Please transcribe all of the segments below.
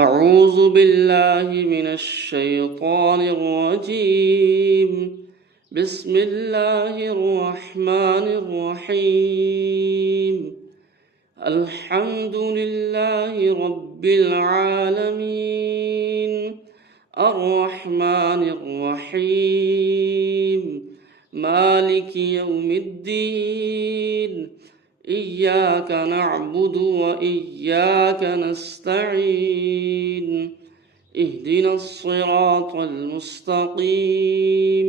أعوذ بالله من الشيطان الرجيم. بسم الله الرحمن الرحيم. الحمد لله رب العالمين، الرحمن الرحيم، مالك يوم الدين. إياك نعبد وإياك نستعين. اهدنا الصراط المستقيم،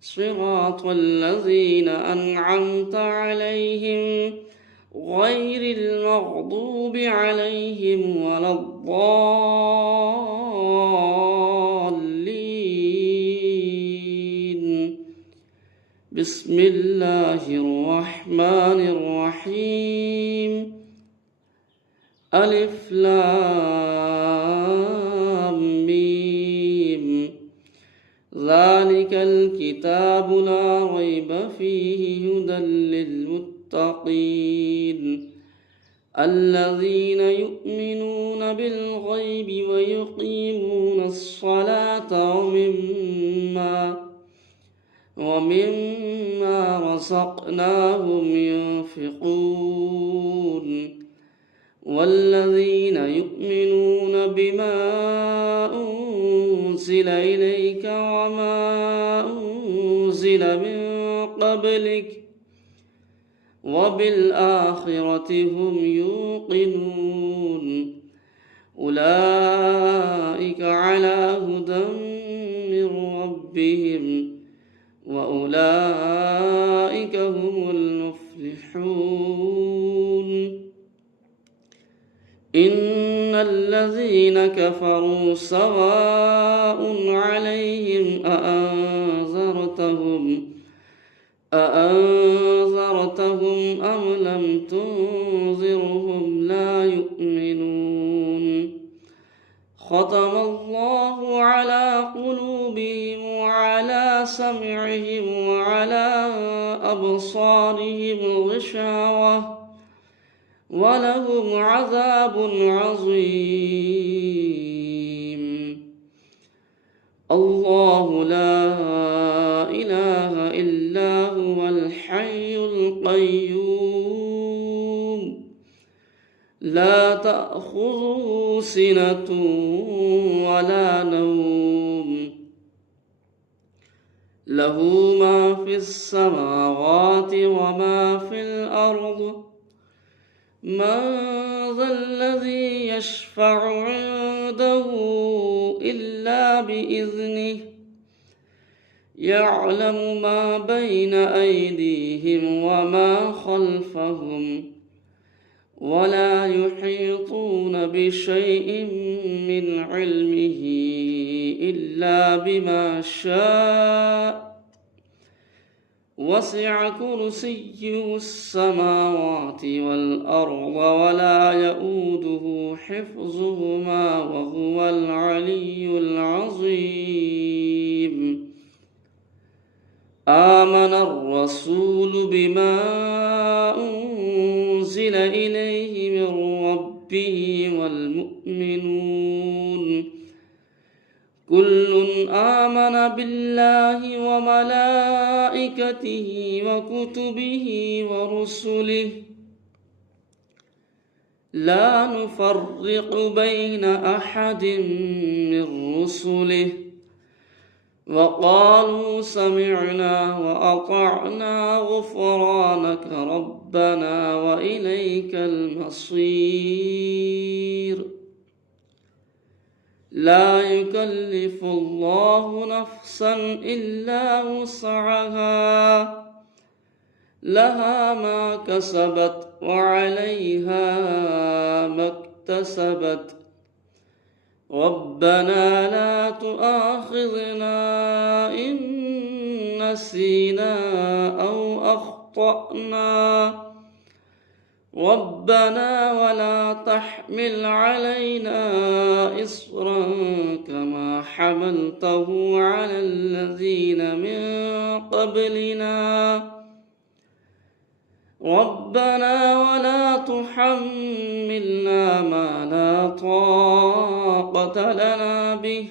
صراط الذين أنعمت عليهم غير المغضوب عليهم ولا الضالين. بسم الله الرحمن الرحيم. ألف لام ميم. ذلك الكتاب لا ريب فيه هدى للمتقين الذين يؤمنون بالغيب ويقيمون الصلاة ومما رزقناهم ينفقون والذين يؤمنون بما أنزل إليك وما أنزل من قبلك وبالآخرة هم يوقنون. أولئك على هدى من ربهم وأولئك هم المفلحون. إن الذين كفروا سواء عليهم أأنذرتهم أم لم تنذرهم لا يؤمنون. ختم الله على قلوبهم وعلى سمعهم وعلى أبصارهم غشاوة ولهم عذاب عظيم. الله لا إله إلا هو الحي القيوم، لا تأخذه سنة ولا نوم، له ما في السماوات وما في الأرض. من ذا الذي يشفع عنده إلا بإذنه، يعلم ما بين أيديهم وما خلفهم ولا يحيطون بشيء من علمه إلا بما شاء. وسع كرسيه السماوات والأرض ولا يؤوده حفظهما وهو العلي العظيم. آمن الرسول بما أنزل إليه من ربه والمؤمنون كل آمن بالله وملائكته وكتبه ورسله لا نفرق بين أحد من رسله وقالوا سمعنا وأطعنا غفرانك ربنا وإليك المصير. لا يكلف الله نفسا إلا وسعها، لها ما كسبت وعليها ما اكتسبت. ربنا لا تؤاخذنا إن نسينا أو أخطأنا. ربنا ولا تحمل علينا إصرا كما حملته على الذين من قبلنا. ربنا ولا تحملنا ما لا طاقة سبقت لنا به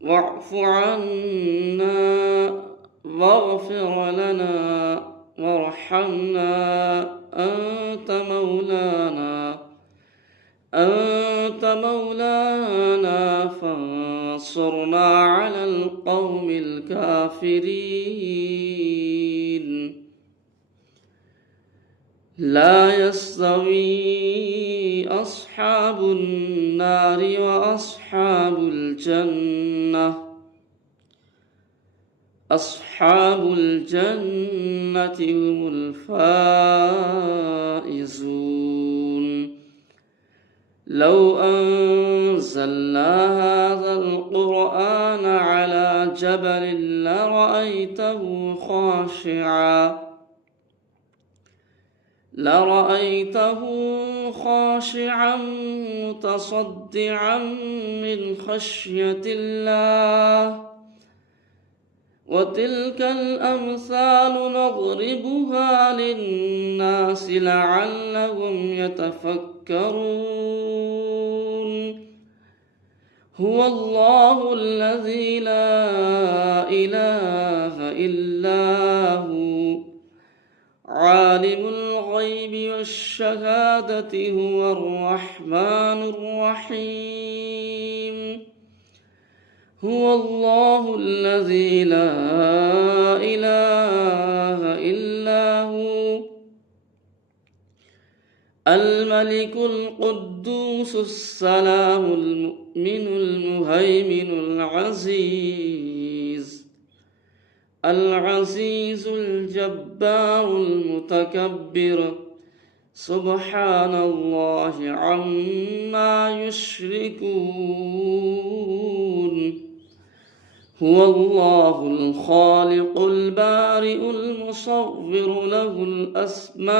واعف عنا واغفر لنا وارحمنا أنت مولانا فانصرنا على القوم الكافرين. لا يستوي أصحاب النار وأصحاب الجنة أصحاب الجنة هم الفائزون. لو أنزلنا هذا القرآن على جبل لرأيته خاشعا متصدعا من خشية الله. وتلك الأمثال نضربها للناس لعلهم يتفكرون. هو الله الذي لا إله إلا هو عالم الغيب والشهادة هو الرحمن الرحيم. هو الله الذي لا إله إلا هو الملك القدوس السلام المؤمن المهيمن العزيز الجبار المتكبر سبحان الله عما يشركون. هو الله الخالق البارئ المصور له الأسماء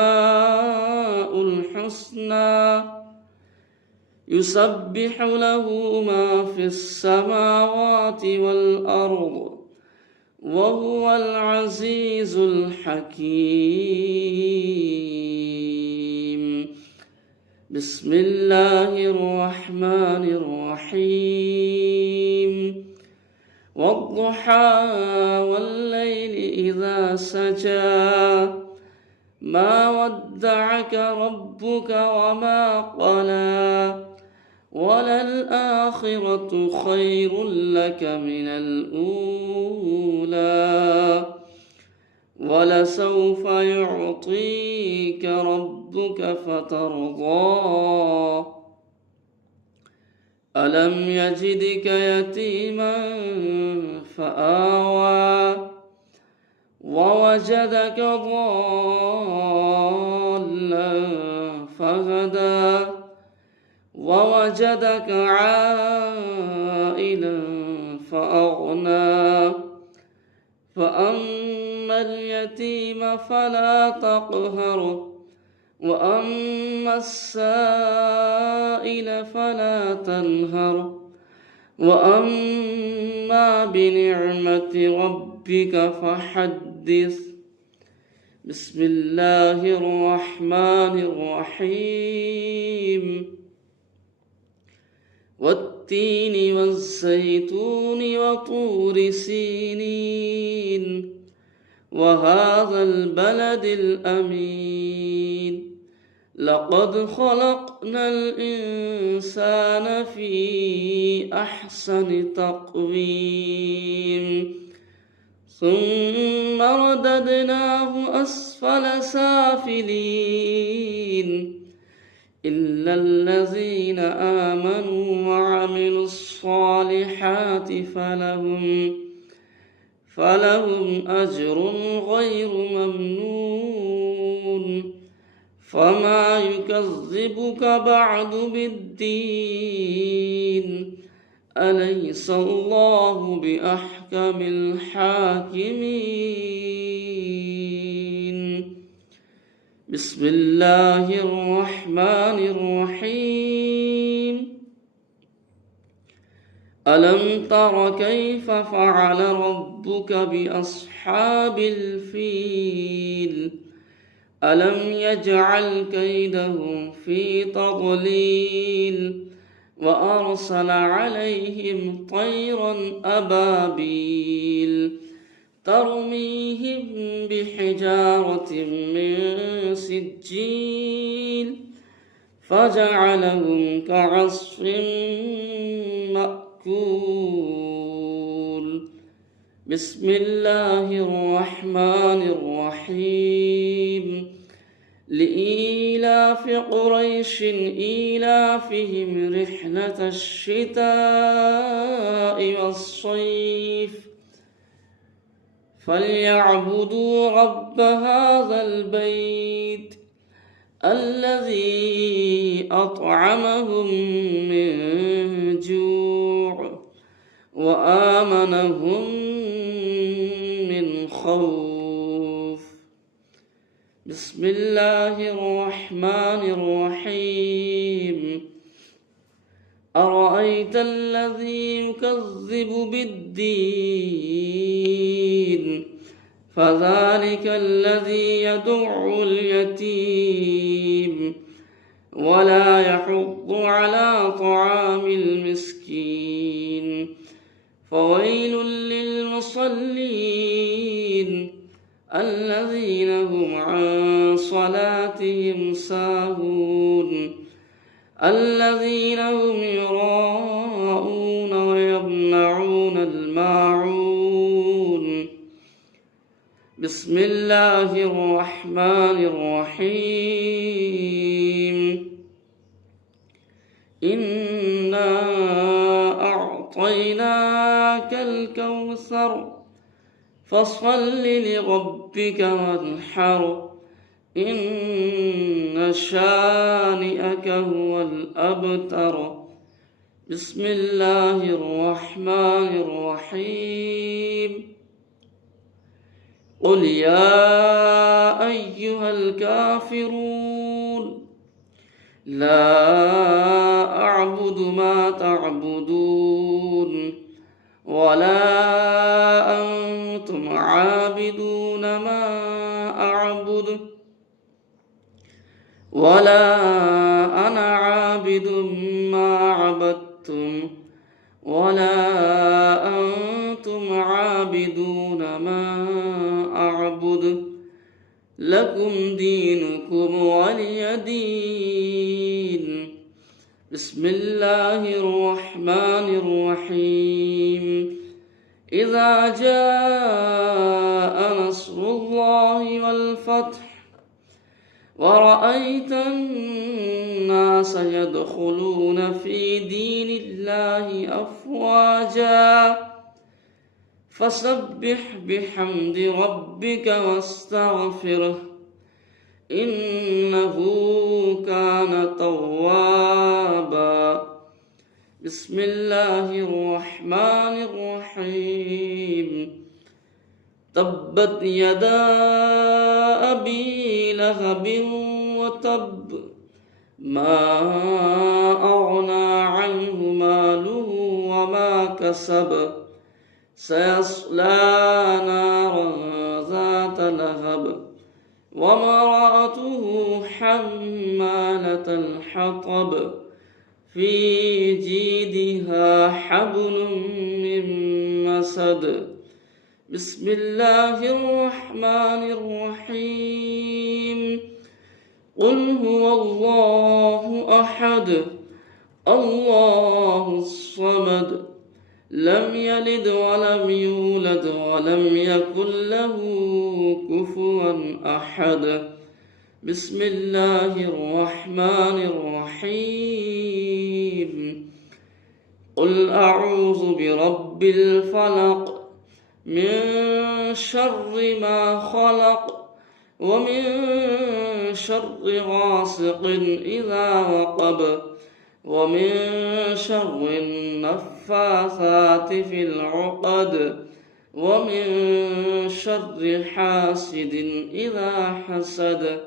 الحسنى يسبح له ما في السماوات والأرض وهو العزيز الحكيم. بسم الله الرحمن الرحيم. والضحى والليل إذا سجى ما ودعك ربك وما قلى وللآخرة خير لك من الأولى ولسوف يعطيك ربك فترضى. ألم يجدك يتيما فآوى ووجدك ضالا فهدى ووجدك عائلا فأغنى. فأما اليتيم فلا تقهر وأما السائل فلا تنهر وأما بنعمة ربك فحدث. بسم الله الرحمن الرحيم. والتين والزيتون وطور سينين وهذا البلد الأمين. لقد خلقنا الإنسان في أحسن تقويم ثم رددناه أسفل سافلين إلا الذين آمنوا وعملوا الصالحات فلهم أجر غير ممنون. فما يكذبك بعد بالدين أليس الله بأحكم الحاكمين. بسم الله الرحمن الرحيم. ألم تر كيف فعل ربك بأصحاب الفيل ألم يجعل كيدهم في تضليل وأرسل عليهم طيرا أبابيل ترميهم بحجارة من سجيل فجعلهم كعصف مأكول. بسم الله الرحمن الرحيم. لإيلاف قريش إيلافهم رحلة الشتاء والصيف فليعبدوا رب هذا البيت الذي أطعمهم من جوع وآمنهم من خوف. بسم الله الرحمن الرحيم. أرأيت الذي يكذب بالدين فذلك الذي يدع اليتيم ولا يحض على طعام المسكين فويل للمصلين الذين هم عن صلاتهم ساهون الذين هم يراءون ويمنعون الماعون. بسم الله الرحمن الرحيم. إنا أعطيناك الكوثر فصل لربك وانحر إن شانئك هو الأبتر. بسم الله الرحمن الرحيم. قل يا أيها الكافرون لا أعبد ما تعبدون ولا أنتم عابدون ما أعبد ولا أنا عابد ما عبدتم ولا أنتم عابدون ما أعبد لكم دينكم ولي دين. بسم الله الرحمن الرحيم. إذا جاء نصر الله والفتح ورأيت الناس يدخلون في دين الله أفواجا فسبح بحمد ربك واستغفره إنه كان توابا. بسم الله الرحمن الرحيم. تبت يدا أبي لهب وتب ما أغنى عنه ماله وما كسب سيصلى نارا ذات لهب وامرأته حمالة الحطب في جيدها حبل من مسد. بسم الله الرحمن الرحيم. قل هو الله أحد الله الصمد لم يلد ولم يولد ولم يكن له كفوا أحد. بسم الله الرحمن الرحيم. قل أعوذ برب الفلق من شر ما خلق ومن شر غاسق إذا وقب ومن شر النفاثات في العقد ومن شر حاسد إذا حسد.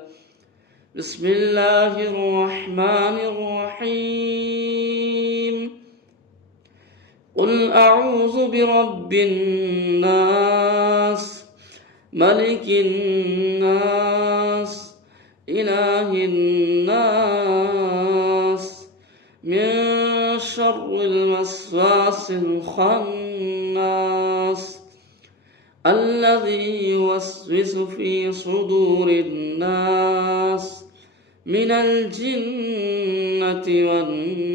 بسم الله الرحمن الرحيم. قل أعوذ برب الناس ملك الناس إله الناس من شر الوسواس الخناس الذي يوسوس في صدور الناس من الجنة والناس.